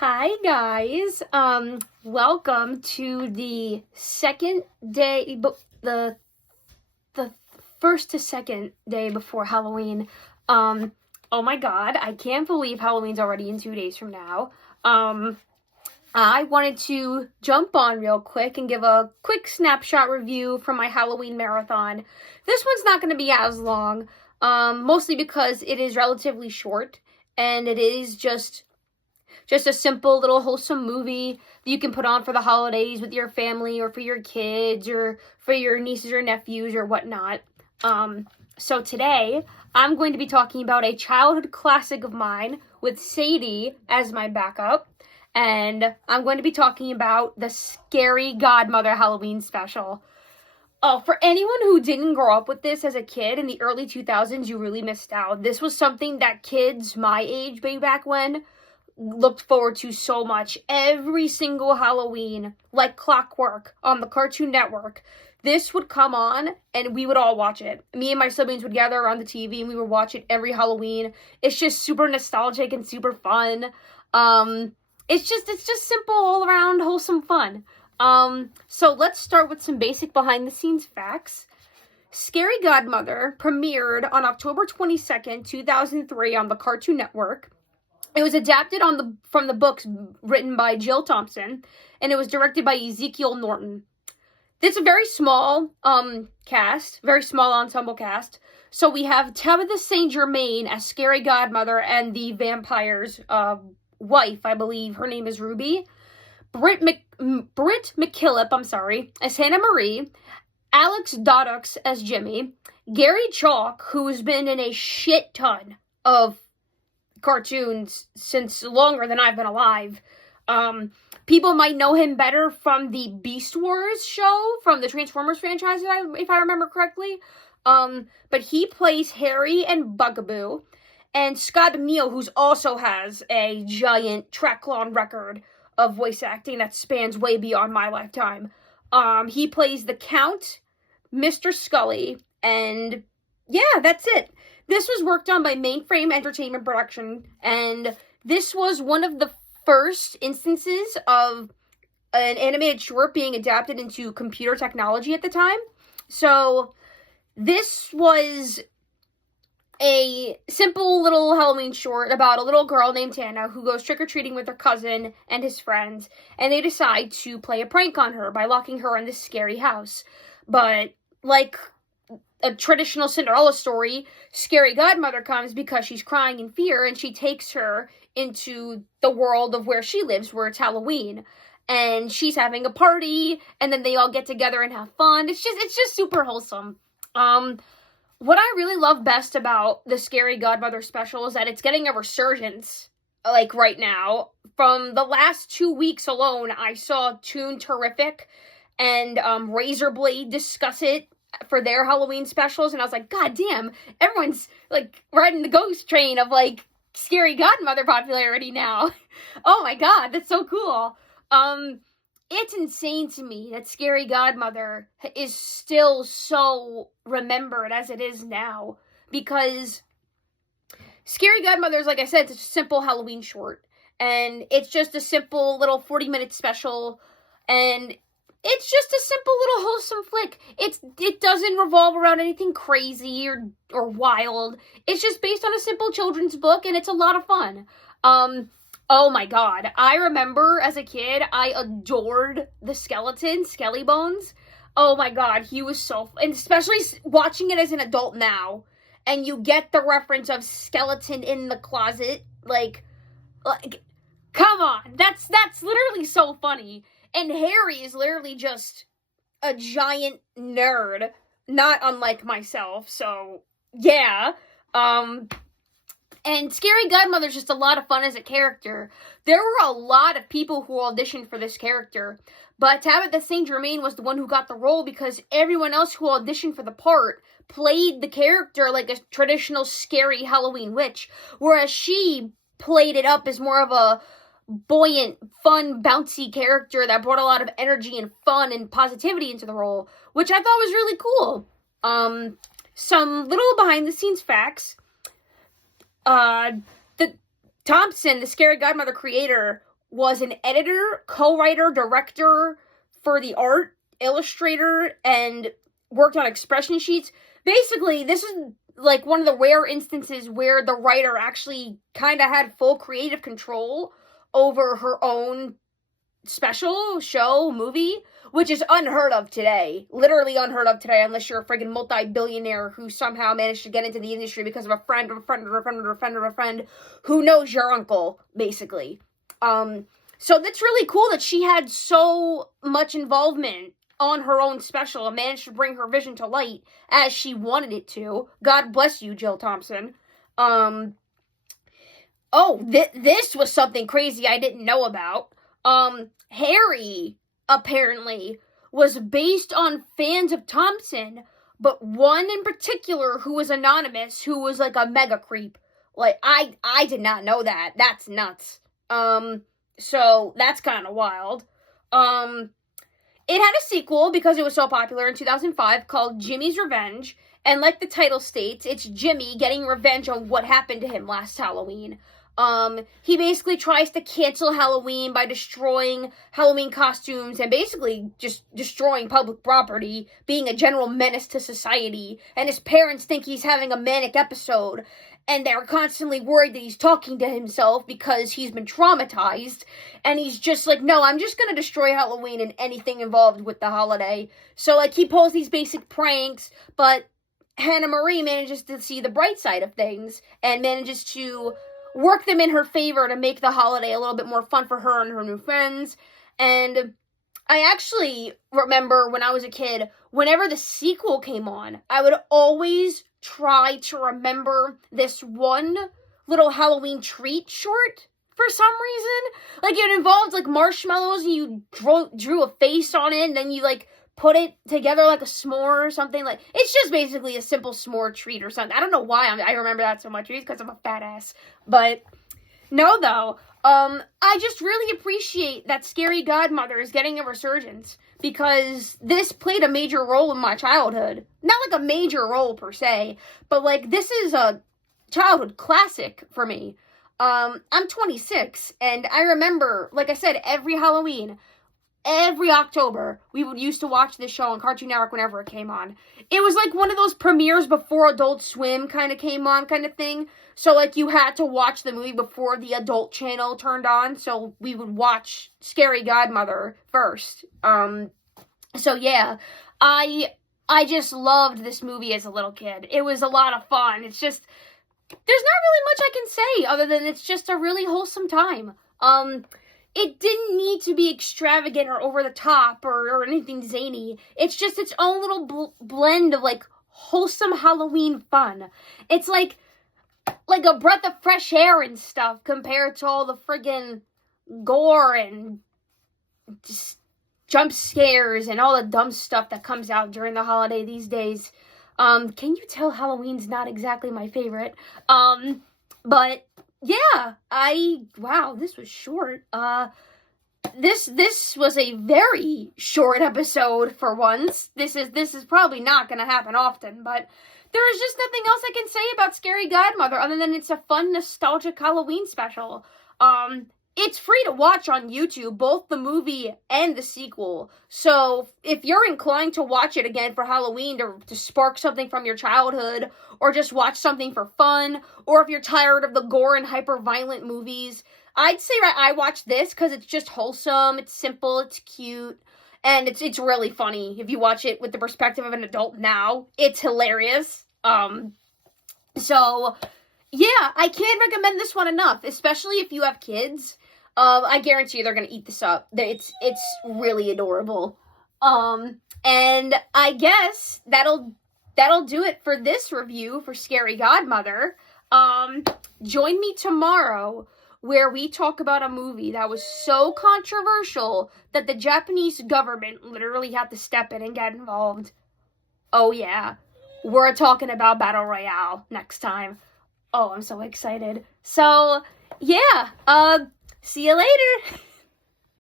Hi guys. Welcome to the second day, the first to second day before Halloween. Oh my God, I can't believe Halloween's already in 2 days from now. I wanted to jump on real quick and give a quick snapshot review from my Halloween marathon. This one's not going to be as long, mostly because it is relatively short and it is just a simple little wholesome movie that you can put on for the holidays with your family or for your kids or for your nieces or nephews or whatnot. So today I'm going to be talking about a childhood classic of mine with Sadie as my backup. And I'm going to be talking about the Scary Godmother Halloween special. Oh, for anyone who didn't grow up with this as a kid in the early 2000s, you really missed out. This was something that kids my age, way back when, looked forward to so much. Every single Halloween, like clockwork, on the Cartoon Network, this would come on and we would all watch it. Me and my siblings would gather around the TV and we would watch it every Halloween. It's just super nostalgic and super fun. It's just simple, all around wholesome fun. So let's start with some basic behind the scenes facts. Scary Godmother premiered on October 22nd, 2003 on the Cartoon Network. It was adapted from the books written by Jill Thompson, and it was directed by Ezekiel Norton. It's a very small cast, very small ensemble cast. So we have Tabitha St. Germain as Scary Godmother and the vampire's wife, I believe. Her name is Ruby. Britt McKillip, as Hannah Marie. Alex Doddux as Jimmy. Gary Chalk, who's been in a shit ton of cartoons since longer than I've been alive. People might know him better from the Beast Wars show from the Transformers franchise, if I remember correctly. But he plays Harry and Bugaboo. And Scott Neal, who also has a giant track-long record of voice acting that spans way beyond my lifetime. He plays the Count, Mr. Scully, and yeah, that's it. This was worked on by Mainframe Entertainment Production, and this was one of the first instances of an animated short being adapted into computer technology at the time. So this was a simple little Halloween short about a little girl named Tana who goes trick-or-treating with her cousin and his friends, and they decide to play a prank on her by locking her in this scary house. But like a traditional Cinderella story, Scary Godmother comes because she's crying in fear, and she takes her into the world of where she lives, where it's Halloween. And she's having a party, and then they all get together and have fun. It's just super wholesome. What I really love best about the Scary Godmother special is that it's getting a resurgence, like, right now. From the last 2 weeks alone, I saw Toon Terrific and Razorblade discuss it for their Halloween specials, and I was like, God damn, everyone's, like, riding the ghost train of, like, Scary Godmother popularity now. Oh my God, that's so cool. It's insane to me that Scary Godmother is still so remembered as it is now, because Scary Godmother is, like I said, it's a simple Halloween short, and it's just a simple little 40-minute special, and it's just a simple little wholesome flick. It doesn't revolve around anything crazy or wild. It's just based on a simple children's book, and it's a lot of fun. Oh my God. I remember as a kid, I adored the skeleton, Skelly Bones. Oh my God, he was so, and especially watching it as an adult now, and you get the reference of skeleton in the closet, like come on, that's literally so funny. And Harry is literally just a giant nerd, not unlike myself, so yeah. And Scary Godmother's just a lot of fun as a character. There were a lot of people who auditioned for this character, but Tabitha St. Germain was the one who got the role because everyone else who auditioned for the part played the character like a traditional scary Halloween witch, whereas she played it up as more of a buoyant, fun, bouncy character that brought a lot of energy and fun and positivity into the role, which I thought was really cool. Some little behind-the-scenes facts. The Thompson, the Scary Godmother creator, was an editor, co-writer, director for the art, illustrator, and worked on expression sheets. Basically, this is like one of the rare instances where the writer actually kind of had full creative control over her own special, show, movie, which is unheard of today. Literally unheard of today, unless you're a friggin' multi-billionaire who somehow managed to get into the industry because of a friend of a friend of a friend of a friend of a friend who knows your uncle, basically. So that's really cool that she had so much involvement on her own special and managed to bring her vision to light as she wanted it to. God bless you, Jill Thompson. This was something crazy I didn't know about. Harry, apparently, was based on fans of Thompson, but one in particular who was anonymous, who was like a mega creep. Like, I did not know that. That's nuts. So that's kind of wild. It had a sequel because it was so popular in 2005 called Jimmy's Revenge. And like the title states, it's Jimmy getting revenge on what happened to him last Halloween. He basically tries to cancel Halloween by destroying Halloween costumes and basically just destroying public property, being a general menace to society. And his parents think he's having a manic episode. And they're constantly worried that he's talking to himself because he's been traumatized. And he's just like, no, I'm just going to destroy Halloween and anything involved with the holiday. So, like, he pulls these basic pranks, but Hannah Marie manages to see the bright side of things and manages to work them in her favor to make the holiday a little bit more fun for her and her new friends. And I actually remember when I was a kid, whenever the sequel came on, I would always try to remember this one little Halloween treat short for some reason. Like, it involved, like, marshmallows, and you drew a face on it, and then you, like, put it together like a s'more or something. Like, it's just basically a simple s'more treat or something. I don't know why I remember that so much. Maybe it's because I'm a fat ass. But, no, though. I just really appreciate that Scary Godmother is getting a resurgence, because this played a major role in my childhood. Not like a major role per se, but like, this is a childhood classic for me. I'm 26, and I remember, like I said, every Halloween, every October, we used to watch this show on Cartoon Network whenever it came on. It was like one of those premieres before Adult Swim kind of came on kind of thing. So, like, you had to watch the movie before the adult channel turned on, so we would watch Scary Godmother first. So yeah, I just loved this movie as a little kid. It was a lot of fun. It's just, there's not really much I can say other than it's just a really wholesome time. It didn't need to be extravagant or over the top or anything zany. It's just its own little blend of, like, wholesome Halloween fun. It's like a breath of fresh air and stuff compared to all the friggin' gore and just jump scares and all the dumb stuff that comes out during the holiday these days. Can you tell Halloween's not exactly my favorite? But yeah, wow, this was short. This was a very short episode for once. This is probably not gonna happen often, but there is just nothing else I can say about Scary Godmother other than it's a fun, nostalgic Halloween special. It's free to watch on YouTube, both the movie and the sequel. So if you're inclined to watch it again for Halloween to spark something from your childhood, or just watch something for fun, or if you're tired of the gore and hyper-violent movies, I'd say I watch this because it's just wholesome, it's simple, it's cute, and it's really funny. If you watch it with the perspective of an adult now, it's hilarious. So yeah, I can't recommend this one enough, especially if you have kids. I guarantee you they're gonna eat this up. It's really adorable. And I guess that'll do it for this review for Scary Godmother. Join me tomorrow where we talk about a movie that was so controversial that the Japanese government literally had to step in and get involved. Oh yeah, we're talking about Battle Royale next time. Oh, I'm so excited. So, yeah, see you later.